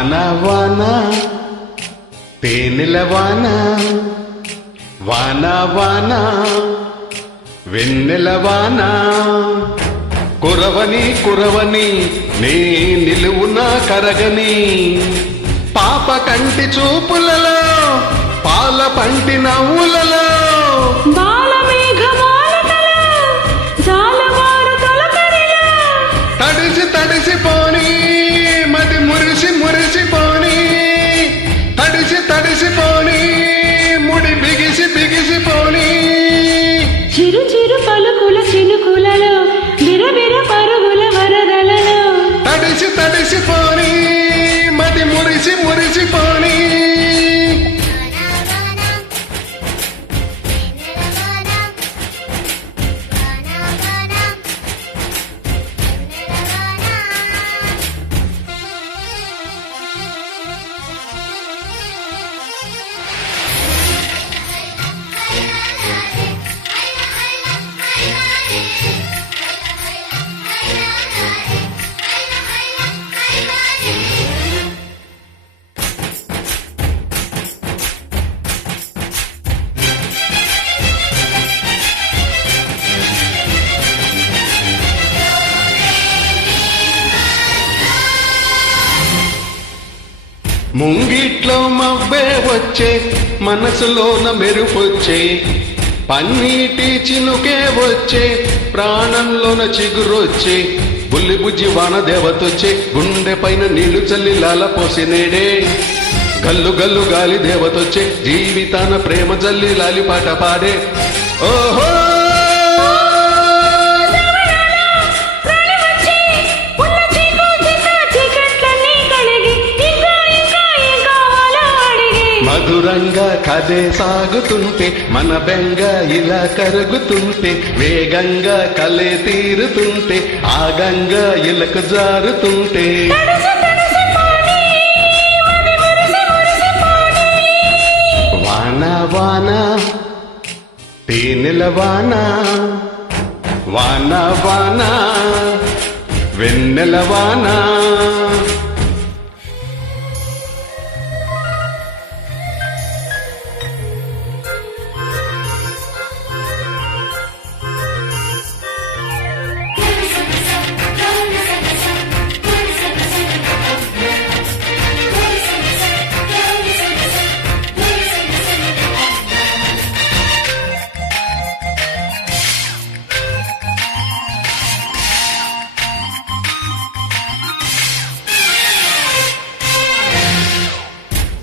వాన వాన తేనెల వాన వాన వాన వెన్నెల వాన కురవని కురవని నే నిలువున కరగని పాప కంటి చూపులలో పాల పంటి నవ్వులలో తడిసి తడిసిపోని మది మురిసి మురిసిపోని తడిసి తడిసిపోని ముడి బిగిసి బిగిసిపోని చిరు చిరు పలుకుల చినుకులలో బిరబిర పరుగుల వరదలలో తడిసి తడిసిపోని మది మురిసి మురిసిపోని ముంగిట్లో మవ్వే వచ్చే మనసులోన మెరుపొచ్చే పన్నీటి చినుకే వచ్చే ప్రాణంలోన చిగురొచ్చే బుల్లి బుజ్జి వాన దేవతొచ్చే గుండె పైన నీళ్లు చల్లి లాలపోసి నేడే గల్లు గల్లు గాలి దేవతొచ్చే జీవితాన ప్రేమ జల్లి లాలిపాట పాడే ఓహో మధురంగా కథే సాగుతుంటే మన బెంగ ఇలా కరుగుతుంటే వేగంగా కలే తీరుతుంటే ఆగంగా ఇలకు జారుతుంటే వాన వాన తేనెల వాన వాన వాన వెన్నెల వాన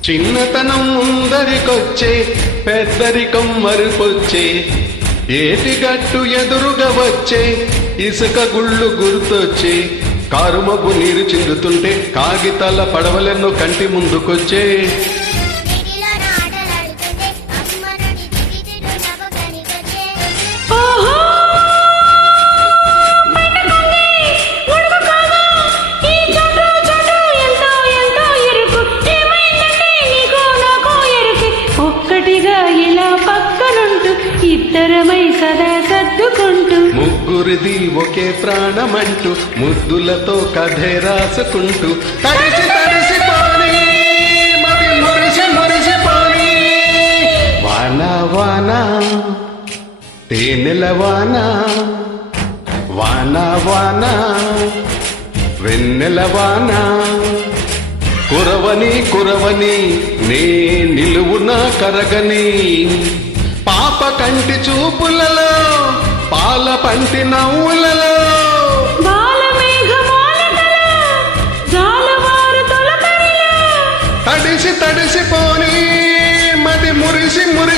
చిన్నతనం ముందరికొచ్చే పెద్దరికం మరుపొచ్చే ఏటిగట్టు ఎదురుగా వచ్చే ఇసుక గుళ్ళు గుర్తొచ్చే కారుమబ్బు నీరు చిందుతుంటే కాగితాల పడవలెన్నో కంటి ముందుకొచ్చే ఇద్దరమై సదా సర్దుకుంటూ ముగ్గురిది ఒకే ప్రాణమంటూ ముద్దులతో కథే రాసుకుంటూ తడిసి తడిసిపోని మది మురిసి మురిసిపోని వాన వాన తేనెల వాన వాన వాన వెన్నెల వాన కురవని కురవని నే నిలువున కరగని పాప కంటి చూపులలో పాల పంటి నవ్వులలో తడిసి తడిసిపోని మది మురిసి మురి